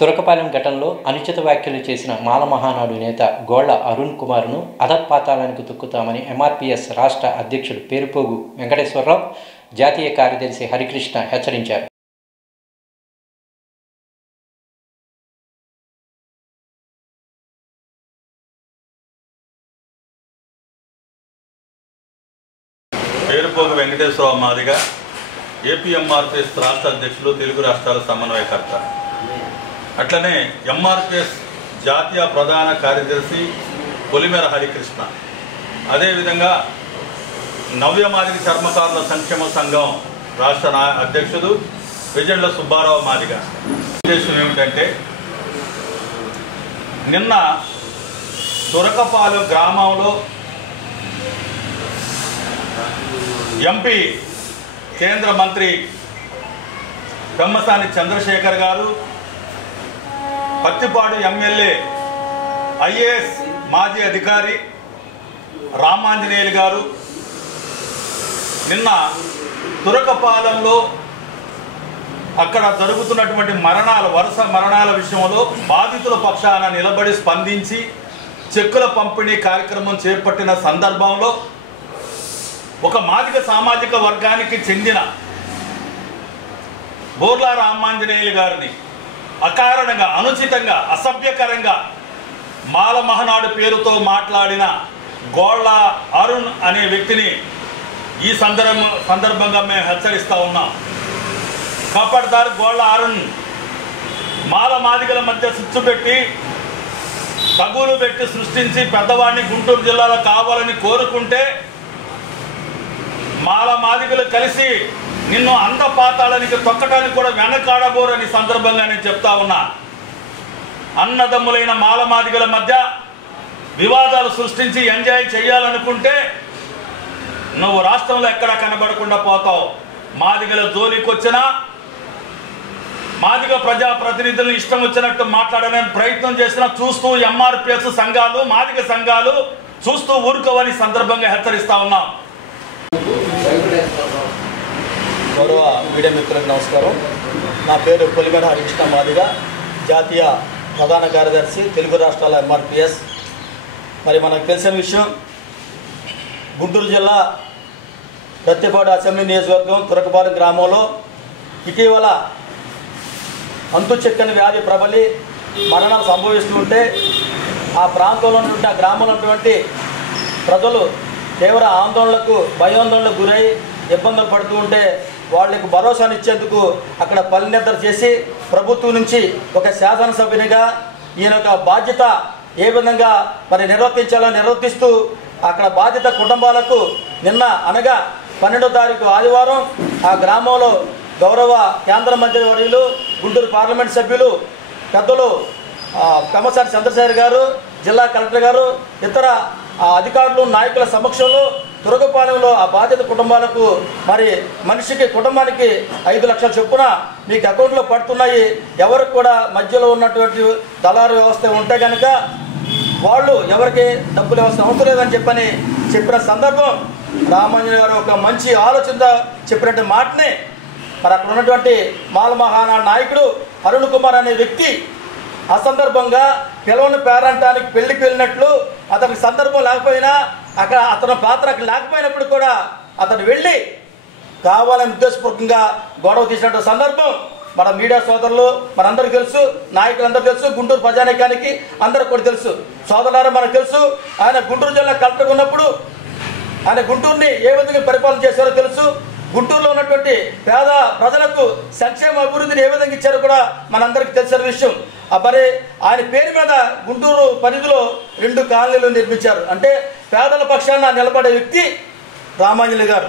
తురకపాలెం ఘటనలో అనుచిత వ్యాఖ్యలు చేసిన మాల మహానాడు నేత గోళ్ల అరుణ్ కుమార్ను అధపాతాళానికి తొక్కుతామని ఎంఆర్పీఎస్ రాష్ట్ర అధ్యక్షుడు పేరుపోగు వెంకటేశ్వరరావు, జాతీయ కార్యదర్శి హరికృష్ణ హెచ్చరించారు. పేరుపోగు వెంకటేశ్వరరావు మాదిగా ఏపీ ఎంఆర్పీఎస్ రాష్ట్ర అధ్యక్షులు, తెలుగు రాష్ట్రాల సమన్వయకర్త, అట్లనే ఎంఆర్పీఎస్ జాతీయ ప్రధాన కార్యదర్శి పొలిమేర హరికృష్ణ, అదేవిధంగా నవ్య మాదిగ చర్మకారుల సంక్షేమ సంఘం రాష్ట్ర అధ్యక్షుడు విజయండ్ల సుబ్బారావు మాదిగ. ఉద్దేశం ఏమిటంటే, నిన్న తురకపాలెం గ్రామంలో ఎంపీ కేంద్ర మంత్రి పెమ్మసాని చంద్రశేఖర్ గారు, పత్తిపాడు ఎమ్మెల్యే ఐఏఎస్ మాజీ అధికారి రామాంజనేయులు గారు నిన్న తురకపాలెంలో అక్కడ జరుగుతున్నటువంటి వరుస మరణాల విషయంలో బాధితుల పక్షాన నిలబడి స్పందించి చెక్కుల పంపిణీ కార్యక్రమం చేపట్టిన సందర్భంలో ఒక మాదిగ సామాజిక వర్గానికి చెందిన బోర్లా రామాంజనేయులు గారిని అకారణంగా, అనుచితంగా, అసభ్యకరంగా మాల మహనాడు పేరుతో మాట్లాడిన గోళ్ల అరుణ్ అనే వ్యక్తిని ఈ సందర్భంగా మేము హెచ్చరిస్తూ ఉన్నాం. కాపాడతారు గోళ్ల అరుణ్ మాల మాదిగల మధ్య చిచ్చు పెట్టి, తగులు పెట్టి సృష్టించి పెద్దవాడిని గుంటూరు జిల్లాలో కావాలని కోరుకుంటే మాల మాదిగలు కలిసి నిన్ను అంధపాతాళానికి తొక్కడానికి కూడా వెనకాడబోరని సందర్భంగా నేను చెప్తా ఉన్నా. అన్నదమ్ములైన మాల మాదిగల మధ్య వివాదాలు సృష్టించి ఎంజాయ్ చేయాలనుకుంటే నువ్వు రాష్ట్రంలో ఎక్కడా కనబడకుండా పోతావు. మాదిగల జోలికి వచ్చినా మాదిగ ప్రజాప్రతినిధులను ఇష్టం వచ్చినట్టు మాట్లాడడానికి ప్రయత్నం చేసినా చూస్తూ ఎంఆర్పీఎస్ సంఘాలు, మాదిగ సంఘాలు చూస్తూ ఊరుకోవని సందర్భంగా హెచ్చరిస్తా ఉన్నాం. గౌరవ మీడియా మిత్రులకు నమస్కారం. నా పేరు పొలిమేర హరికృష్ణ మాదిగ, జాతీయ ప్రధాన కార్యదర్శి, తెలుగు రాష్ట్రాల ఎంఆర్పీఎస్. మరి మనకు తెలిసిన విషయం, గుంటూరు జిల్లా ప్రత్తిపాడు అసెంబ్లీ నియోజకవర్గం తురకపాలెం గ్రామంలో ఇటీవల అంతు చెక్కని వ్యాధి ప్రబలి మరణాలు సంభవిస్తూ ఉంటే ఆ ప్రాంతంలో ఉన్నటువంటి, ఆ గ్రామంలో ఉన్నటువంటి ప్రజలు తీవ్ర ఆందోళనలకు, భయాందోళనకు గురై ఇబ్బందులు పడుతూ ఉంటే వాళ్ళకు భరోసానిచ్చేందుకు అక్కడ పల్లెనిద్ర చేసి ప్రభుత్వం నుంచి ఒక శాసనసభ్యునిగా ఈయన యొక్క బాధ్యత ఏ విధంగా మరి నిర్వర్తించాలో నిర్వర్తిస్తూ అక్కడ బాధిత కుటుంబాలకు నిన్న అనగా 12వ తారీఖు ఆదివారం ఆ గ్రామంలో గౌరవ కేంద్ర మంత్రి వర్యులు, గుంటూరు పార్లమెంట్ సభ్యులు పెద్దలు పెమ్మసాని చంద్రశేఖర్ గారు, జిల్లా కలెక్టర్ గారు, ఇతర అధికారులు, నాయకుల సమక్షంలో తురకపాలెంలో ఆ బాధిత కుటుంబాలకు మరి మనిషికి, కుటుంబానికి 5 లక్షల చొప్పున మీకు అకౌంట్లో పడుతున్నాయి. ఎవరికి కూడా మధ్యలో ఉన్నటువంటి దళారు వ్యవస్థ ఉంటే కనుక వాళ్ళు ఎవరికి డబ్బులు వ్యవస్థ అవసరం లేదని చెప్పిన సందర్భం రామాంజనేయ గారు ఒక మంచి ఆలోచనతో చెప్పినట్టు మాటని మరి అక్కడ ఉన్నటువంటి మాల మహానాడు నాయకుడు అరుణ్ కుమార్ అనే వ్యక్తి అసందర్భంగా పిలవని పేరంటానికి పెళ్లికి వెళ్ళినట్లు, అతనికి సందర్భం లేకపోయినా అక్కడ అతని పాత్ర అక్కడ లేకపోయినప్పుడు కూడా అతను వెళ్ళి కావాలని ఉద్దేశపూర్వకంగా గొడవ తీసినట్టు సందర్భం మన మీడియా సోదరులు మనందరికీ తెలుసు, నాయకులందరూ తెలుసు, గుంటూరు ప్రజానీకానికి అందరికి కూడా తెలుసు. సోదరులారా మనకు తెలుసు, ఆయన గుంటూరు జిల్లా కలెక్టర్ ఉన్నప్పుడు ఆయన గుంటూరుని ఏ విధంగా పరిపాలన చేశారో తెలుసు. గుంటూరులో ఉన్నటువంటి పేద ప్రజలకు సంక్షేమ అభివృద్ధిని ఏ విధంగా ఇచ్చారో కూడా మనందరికీ తెలిసిన విషయం. మరి ఆయన పేరు మీద గుంటూరు పరిధిలో 2 కాలనీలు నిర్మించారు. అంటే పేదల పక్షాన నిలబడే వ్యక్తి రామాంజనేయులు గారు,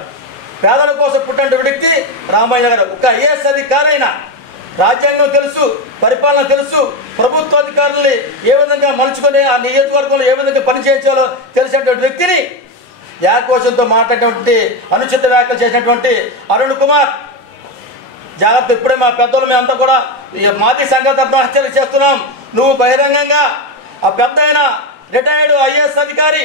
పేదల కోసం పుట్టిన వ్యక్తి రామాంజనేయులు గారు. ఒక ఐఏఎస్ అధికారి అయినా రాజ్యాంగం తెలుసు, పరిపాలన తెలుసు, ప్రభుత్వ అధికారుల్ని ఏ విధంగా మలుచుకొని ఆ నియోజకవర్గంలో ఏ విధంగా పనిచేయించాలో తెలిసినటువంటి వ్యక్తిని యాకోశంతో మాట్లాడినటువంటి, అనుచిత వ్యాఖ్యలు చేసినటువంటి అరుణ్ కుమార్ జాగ్రత్త. ఇప్పుడే మా పెద్దలు మేమంతా కూడా మాజీ సంఘ తరఫున హెచ్చరిక చేస్తున్నాం. నువ్వు బహిరంగంగా ఆ పెద్ద అయిన రిటైర్డ్ ఐఏఎస్ అధికారి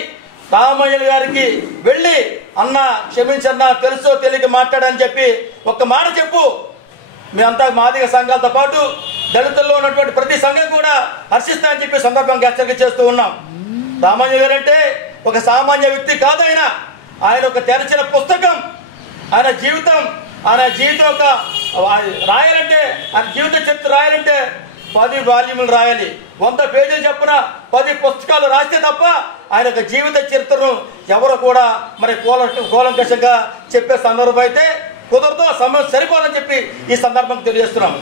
రామయ్య గారికి వెళ్ళి అన్న క్షమించన్నా తెలుసో తెలియక మాట్లాడని చెప్పి ఒక్క మాట చెప్పు. మేమంతా మాదిగ సంఘాలతో పాటు దళితుల్లో ఉన్నటువంటి ప్రతి సంఘం కూడా హర్షిస్తాయని చెప్పి సందర్భంగా హెచ్చరిక చేస్తూ ఉన్నాం. రామాంజ గారు అంటే ఒక సామాన్య వ్యక్తి కాదు. ఆయన ఒక తెరచిన పుస్తకం. ఆయన జీవితం ఒక రాయాలంటే, ఆయన జీవిత చరిత్ర రాయాలంటే 10 వాల్యూములు రాయాలి. 100 పేజీలు చెప్పున 10 పుస్తకాలు రాస్తే తప్ప ఆయన యొక్క జీవిత చరిత్రను ఎవరు కూడా మరి కూలంకషంగా చెప్పే సందర్భం అయితే కుదరదు. సమయం సరిపోదని చెప్పి ఈ సందర్భంగా తెలియజేస్తున్నాం.